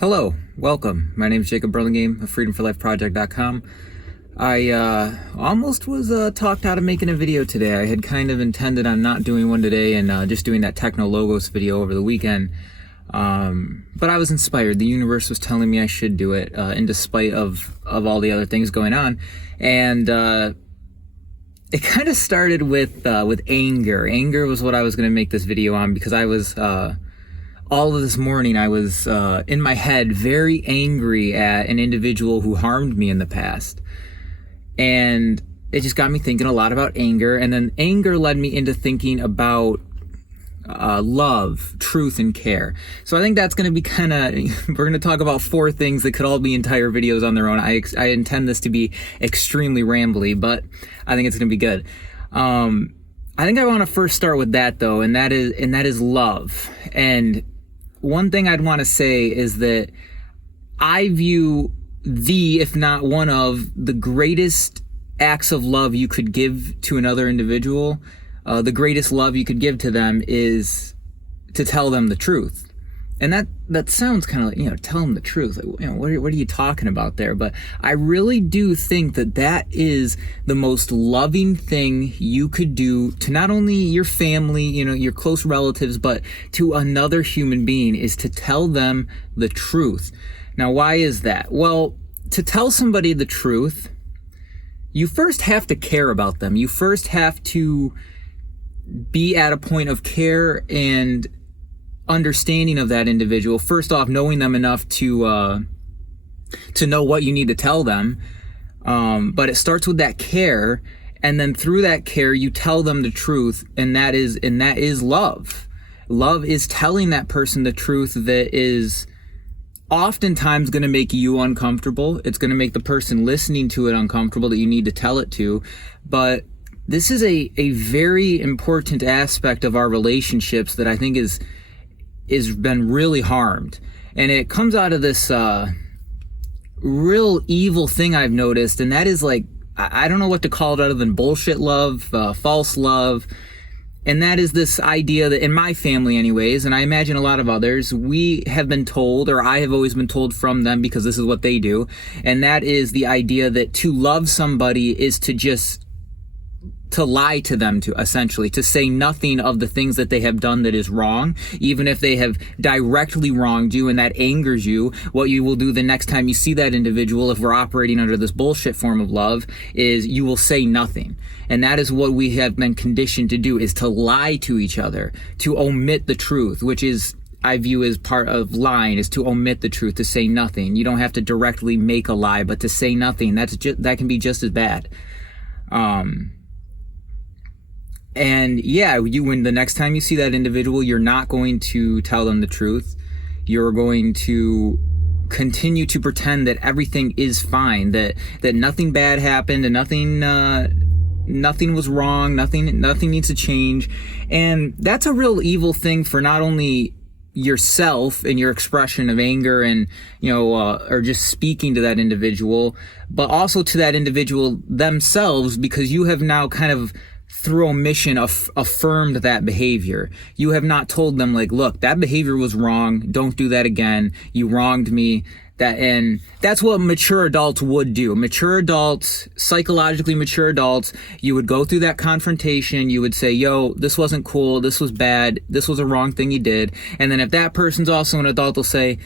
Hello, welcome. My name is Jacob Burlingame of freedomforlifeproject.com. I almost was talked out of making a video today. I had kind of intended on not doing one today and just doing that Techno Logos video over the weekend. But I was inspired. The universe was telling me I should do it, in despite of all the other things going on. And it kind of started with anger. Anger was what I was going to make this video on because I was all of this morning I was in my head very angry at an individual who harmed me in the past. And it just got me thinking a lot about anger. And then anger led me into thinking about love, truth, and care. So I think that's going to be kind of, we're going to talk about four things that could all be entire videos on their own. I intend this to be extremely rambly, but I think it's going to be good. I think I want to first start with that though, and that is love. And one thing I'd want to say is that I view if not one of the greatest acts of love you could give to another individual, the greatest love you could give to them is to tell them the truth. And that sounds kind of like, tell them the truth. Like, what are you talking about there? But I really do think that is the most loving thing you could do to not only your family, your close relatives, but to another human being, is to tell them the truth. Now, why is that? Well, to tell somebody the truth, you first have to care about them. You first have to be at a point of care and understanding of that individual. First off, knowing them enough to know what you need to tell them. But it starts with that care, and then through that care, you tell them the truth, and that is love. Love is telling that person the truth that is oftentimes going to make you uncomfortable. It's going to make the person listening to it uncomfortable that you need to tell it to. But this is a very important aspect of our relationships that I think is been really harmed. And it comes out of this real evil thing I've noticed, and that is like, I don't know what to call it other than bullshit love, false love. And that is this idea that in my family anyways, and I imagine a lot of others, we have been told, or I have always been told from them because this is what they do, and that is the idea that to love somebody is to lie to them, essentially to say nothing of the things that they have done that is wrong, even if they have directly wronged you and that angers you. What you will do the next time you see that individual, if we're operating under this bullshit form of love, is you will say nothing. And that is what we have been conditioned to do, is to lie to each other, to omit the truth, which is, I view as part of lying, is to omit the truth, to say nothing. You don't have to directly make a lie, but to say nothing, that can be just as bad. And yeah, when the next time you see that individual, you're not going to tell them the truth. You're going to continue to pretend that everything is fine, that nothing bad happened, and nothing was wrong, nothing needs to change. And that's a real evil thing for not only yourself and your expression of anger and, or just speaking to that individual, but also to that individual themselves, because you have now kind of through omission affirmed that behavior. You have not told them, like, look, that behavior was wrong. Don't do that again. You wronged me. And that's what mature adults would do. Mature adults, psychologically mature adults, you would go through that confrontation. You would say, yo, this wasn't cool. This was bad. This was a wrong thing you did. And then if that person's also an adult, they'll say,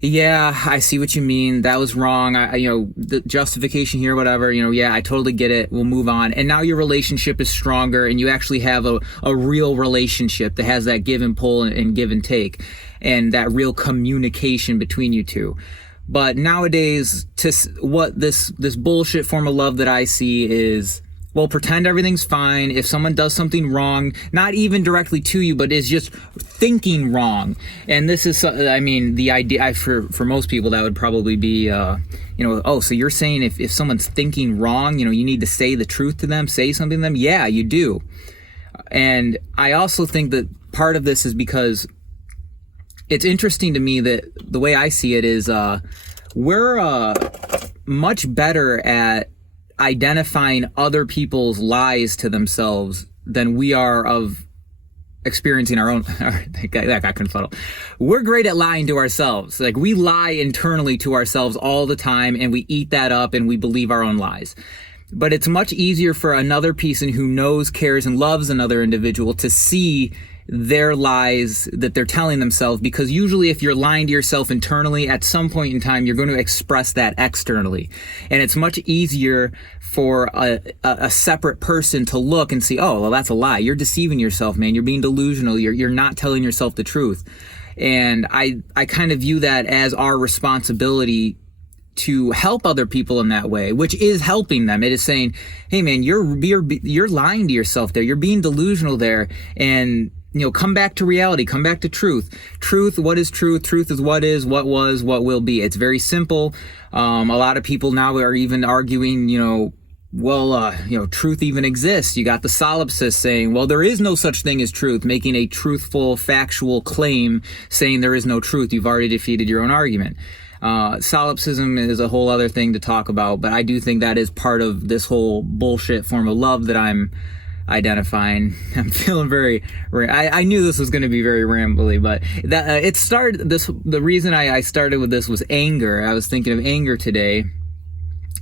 yeah, I see what you mean. That was wrong. The justification here, whatever, yeah, I totally get it. We'll move on. And now your relationship is stronger, and you actually have a real relationship that has that give and pull and give and take, and that real communication between you two. But nowadays, what this bullshit form of love that I see is, well, pretend everything's fine. If someone does something wrong, not even directly to you, but is just thinking wrong. And this is, the idea, for most people, that would probably be, oh, so you're saying if someone's thinking wrong, you need to say the truth to them, say something to them? Yeah, you do. And I also think that part of this is because it's interesting to me that the way I see it is, we're much better at identifying other people's lies to themselves than we are of experiencing our own that got confuddled. We're great at lying to ourselves. Like, we lie internally to ourselves all the time, and we eat that up and we believe our own lies. But it's much easier for another person who knows, cares, and loves another individual to see their lies that they're telling themselves, because usually if you're lying to yourself internally, at some point in time you're going to express that externally, and it's much easier for a separate person to look and see, oh, well, that's a lie, you're deceiving yourself, man, you're being delusional, you're not telling yourself the truth. And I kind of view that as our responsibility to help other people in that way, which is helping them. It is saying, hey man, you're lying to yourself there, you're being delusional there, and come back to reality, come back to truth. Truth, what is truth? Truth is, what was, what will be. It's very simple. A lot of people now are even arguing, truth even exists. You got the solipsists saying, well, there is no such thing as truth, making a truthful, factual claim, saying there is no truth. You've already defeated your own argument. Solipsism is a whole other thing to talk about, but I do think that is part of this whole bullshit form of love that I'm identifying. I'm feeling I knew this was going to be very rambly, but the reason I started with this was anger. I was thinking of anger today,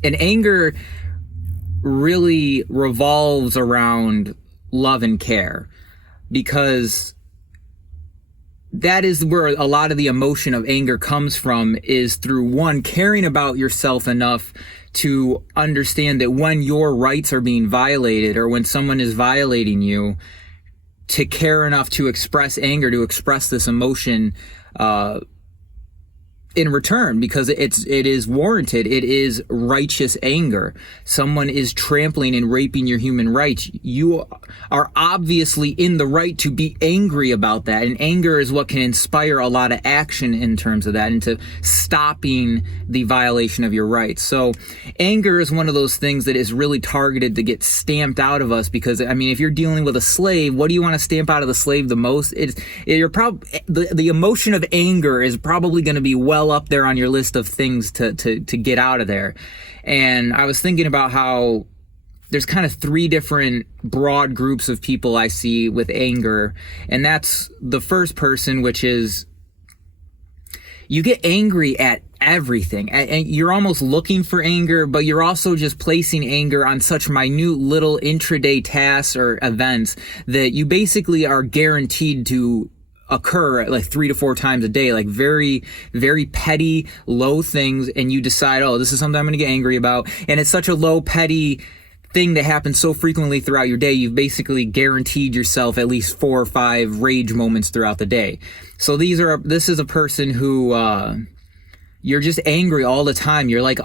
and anger really revolves around love and care, because that is where a lot of the emotion of anger comes from, is through, one, caring about yourself enough to understand that when your rights are being violated, or when someone is violating you, to care enough to express anger, to express this emotion in return, because it is warranted. It is righteous anger. Someone is trampling and raping your human rights. You are obviously in the right to be angry about that, and anger is what can inspire a lot of action in terms of that, into stopping the violation of your rights. So anger is one of those things that is really targeted to get stamped out of us, because if you're dealing with a slave, what do you want to stamp out of the slave the most? The emotion of anger is probably going to be well up there on your list of things to get out of there. And I was thinking about how there's kind of three different broad groups of people I see with anger. And that's the first person, which is, you get angry at everything, and you're almost looking for anger, but you're also just placing anger on such minute little intraday tasks or events that you basically are guaranteed to occur like 3 to 4 times a day, like very, very petty, low things, and you decide, oh, this is something I'm going to get angry about, and it's such a low, petty thing that happens so frequently throughout your day, you've basically guaranteed yourself at least 4 or 5 rage moments throughout the day. So this is a person who you're just angry all the time. You're like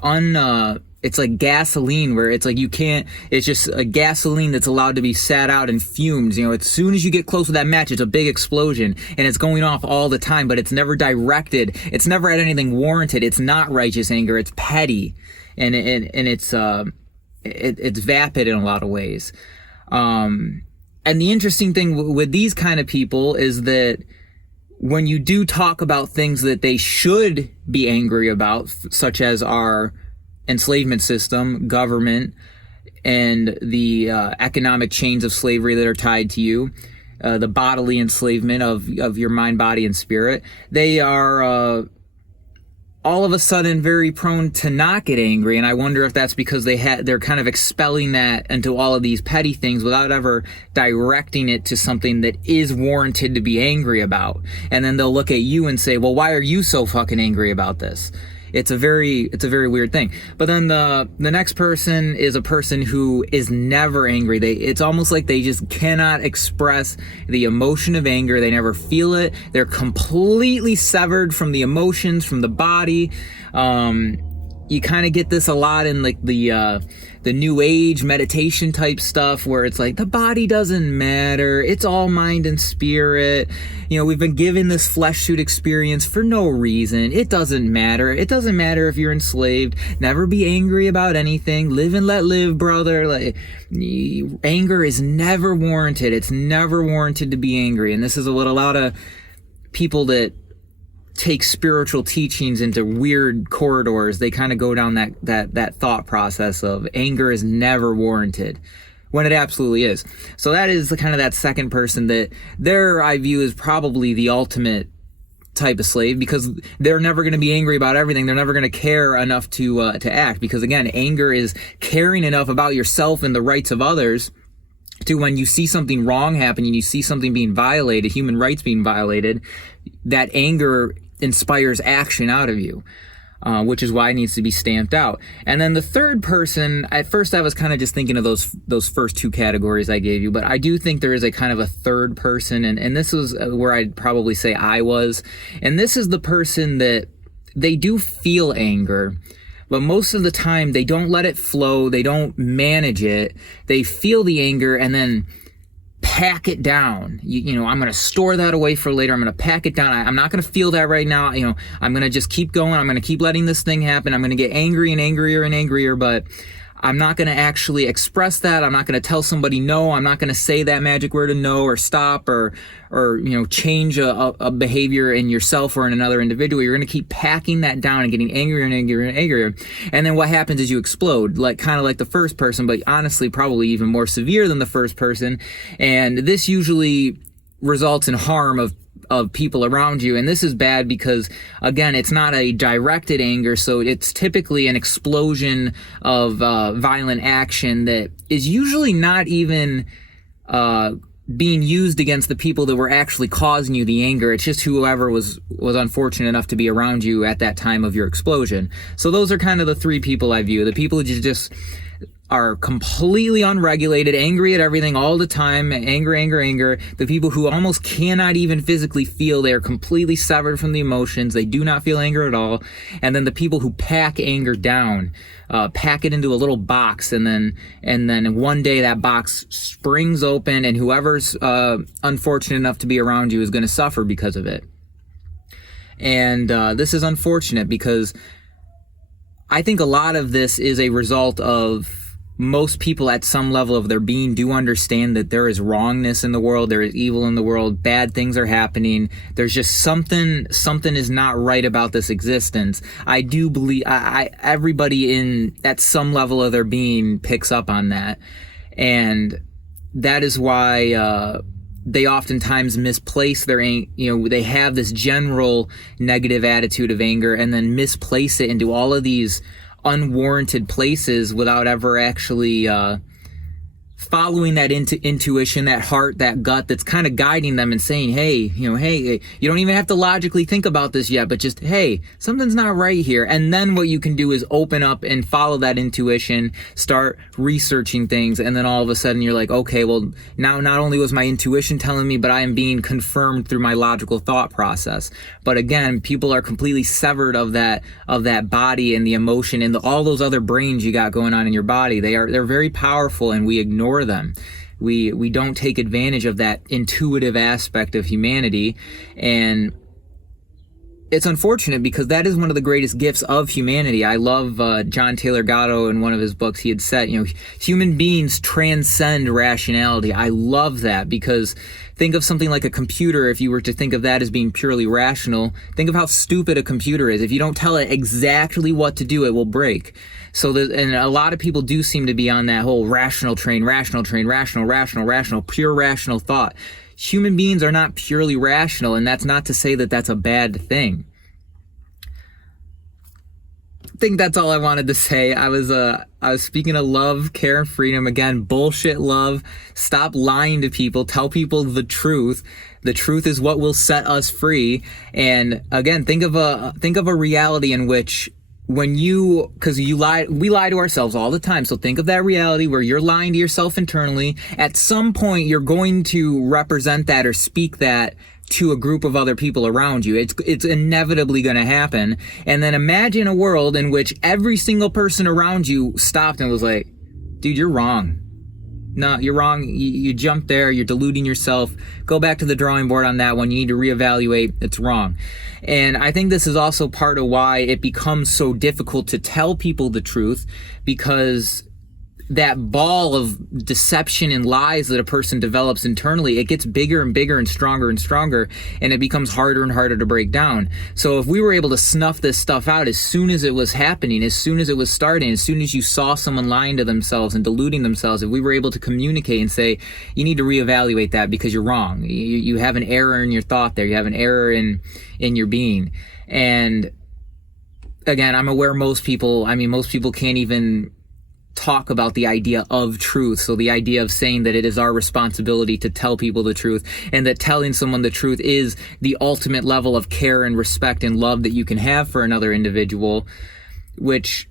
it's like gasoline, where it's like it's just a gasoline that's allowed to be sat out and fumes. As soon as you get close with that match, it's a big explosion, and it's going off all the time, but it's never directed. It's never at anything warranted. It's not righteous anger. It's petty, and it's vapid in a lot of ways. And the interesting thing with these kind of people is that when you do talk about things that they should be angry about, such as our enslavement system, government, and the economic chains of slavery that are tied to you, the bodily enslavement of your mind, body, and spirit, they are all of a sudden very prone to not get angry. And I wonder if that's because they're kind of expelling that into all of these petty things without ever directing it to something that is warranted to be angry about. And then they'll look at you and say, well, why are you so fucking angry about this? It's a very weird thing. But then the next person is a person who is never angry. It's almost like they just cannot express the emotion of anger. They never feel it. They're completely severed from the emotions, from the body. You kind of get this a lot in like the new age meditation type stuff, where it's like the body doesn't matter, it's all mind and spirit. We've been given this flesh suit experience for no reason. It doesn't matter. It doesn't matter if you're enslaved. Never be angry about anything. Live and let live, brother. Like, anger is never warranted. It's never warranted to be angry. And this is a lot of people that take spiritual teachings into weird corridors. They kind of go down that thought process of anger is never warranted. when it absolutely is. So that is the kind of that second person that there I view as probably the ultimate type of slave, because they're never going to be angry about everything. They're never going to care enough to act, because again, anger is caring enough about yourself and the rights of others to, when you see something wrong happen and you see something being violated, human rights being violated, that anger inspires action out of you. Which is why it needs to be stamped out. And then the third person, at first I was kind of just thinking of those first two categories I gave you, but I do think there is a kind of a third person, and this was where I'd probably say I was. And this is the person that they do feel anger, but most of the time they don't let it flow, they don't manage it, they feel the anger and then pack it down. You know, I'm going to store that away for later. I'm going to pack it down. I'm not going to feel that right now. You know, I'm going to just keep going. I'm going to keep letting this thing happen. I'm going to get angry and angrier and angrier, but I'm not going to actually express that. I'm not going to tell somebody no. I'm not going to say that magic word of no, or stop, or you know, change a behavior in yourself or in another individual. You're going to keep packing that down and getting angrier and angrier and angrier. And then what happens is you explode, like kind of like the first person, but honestly probably even more severe than the first person. And this usually results in harm of people around you. And this is bad because, again, it's not a directed anger, so it's typically an explosion of violent action that is usually not even being used against the people that were actually causing you the anger. It's just whoever was unfortunate enough to be around you at that time of your explosion. So those are kind of the three people I view. The people who just are completely unregulated, angry at everything all the time, anger. The people who almost cannot even physically feel, they are completely severed from the emotions. They do not feel anger at all. And then the people who pack anger down, pack it into a little box, and then one day that box springs open, and whoever's unfortunate enough to be around you is going to suffer because of it. And this is unfortunate because I think a lot of this is a result of most people at some level of their being do understand that there is wrongness in the world, there is evil in the world, bad things are happening, there's just something is not right about this existence. I do believe everybody at some level of their being picks up on that, and that is why they oftentimes misplace their, they have this general negative attitude of anger and then misplace it into all of these unwarranted places without ever actually following that intuition, that heart, that gut that's kind of guiding them and saying, hey, you don't even have to logically think about this yet, but just, hey, something's not right here. And then what you can do is open up and follow that intuition, start researching things, and then all of a sudden you're like, okay, well, now not only was my intuition telling me, but I am being confirmed through my logical thought process. But again, people are completely severed of that body and the emotion and all those other brains you got going on in your body. They're very powerful, and we ignore them. We don't take advantage of that intuitive aspect of humanity, and it's unfortunate because that is one of the greatest gifts of humanity. I love John Taylor Gatto in one of his books. He had said, human beings transcend rationality. I love that because think of something like a computer. If you were to think of that as being purely rational, think of how stupid a computer is. If you don't tell it exactly what to do, it will break. So, and a lot of people do seem to be on that whole rational train, pure rational thought. Human beings are not purely rational, and that's not to say that that's a bad thing. I think that's all I wanted to say. I was speaking of love, care, and freedom. Again, bullshit love. Stop lying to people. Tell people the truth. The truth is what will set us free. And again, think of a reality in which because we lie to ourselves all the time. So think of that reality where you're lying to yourself internally. At some point, you're going to represent that or speak that to a group of other people around you. It's inevitably going to happen. And then imagine a world in which every single person around you stopped and was like, dude, you're wrong. No, you're wrong. You jumped there. You're deluding yourself. Go back to the drawing board on that one. You need to reevaluate. It's wrong. And I think this is also part of why it becomes so difficult to tell people the truth, because that ball of deception and lies that a person develops internally, it gets bigger and bigger and stronger, and it becomes harder and harder to break down. So if we were able to snuff this stuff out as soon as it was happening, as soon as it was starting, as soon as you saw someone lying to themselves and deluding themselves, if we were able to communicate and say, you need to reevaluate that because you're wrong. You have an error in your thought there. You have an error in your being. And again, I'm aware most people can't even talk about the idea of truth. So the idea of saying that it is our responsibility to tell people the truth, and that telling someone the truth is the ultimate level of care and respect and love that you can have for another individual, which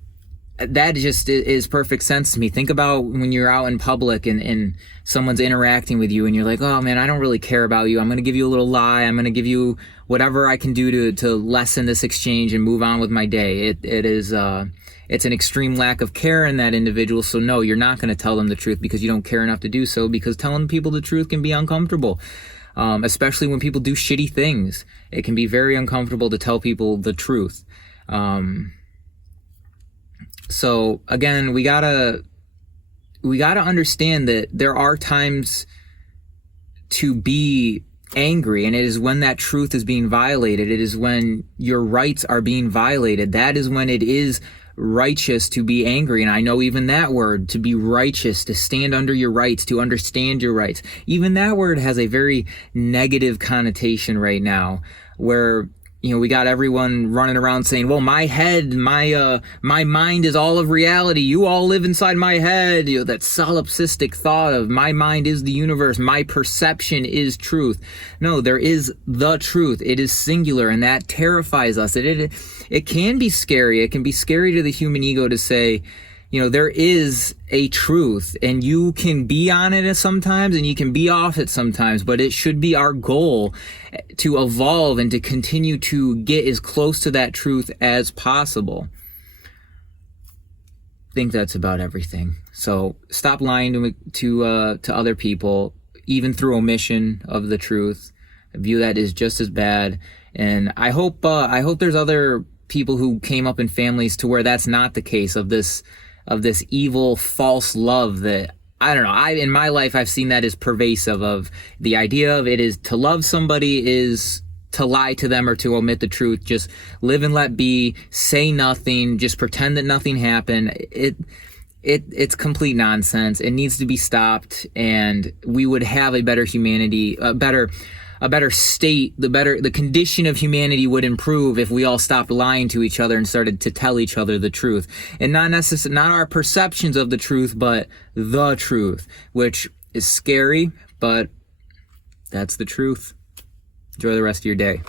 that just is perfect sense to me. Think about when you're out in public and someone's interacting with you and you're like, oh man, I don't really care about you. I'm going to give you a little lie. I'm going to give you whatever I can do to lessen this exchange and move on with my day. It's an extreme lack of care in that individual. So no, you're not going to tell them the truth because you don't care enough to do so, because telling people the truth can be uncomfortable. Especially when people do shitty things. It can be very uncomfortable to tell people the truth. So again, we gotta understand that there are times to be angry, and it is when that truth is being violated. It is when your rights are being violated. That is when it is righteous to be angry. And I know even that word, to be righteous, to stand under your rights, to understand your rights, even that word has a very negative connotation right now, where we got everyone running around saying, well, my head, my mind is all of reality. You all live inside my head. That solipsistic thought of my mind is the universe. My perception is truth. No, there is the truth. It is singular, and that terrifies us. It can be scary. It can be scary to the human ego to say, there is a truth, and you can be on it sometimes and you can be off it sometimes, but it should be our goal to evolve and to continue to get as close to that truth as possible. I think that's about everything. So stop lying to other people, even through omission of the truth. I view that as just as bad. And I hope there's other people who came up in families to where that's not the case, of this evil, false love that, I don't know, in my life, I've seen that as pervasive, of the idea of it is to love somebody is to lie to them or to omit the truth. Just live and let be, say nothing, just pretend that nothing happened. It's complete nonsense. It needs to be stopped, and we would have a better humanity, a better state, the condition of humanity would improve if we all stopped lying to each other and started to tell each other the truth. And not our perceptions of the truth, but the truth, which is scary, but that's the truth. Enjoy the rest of your day.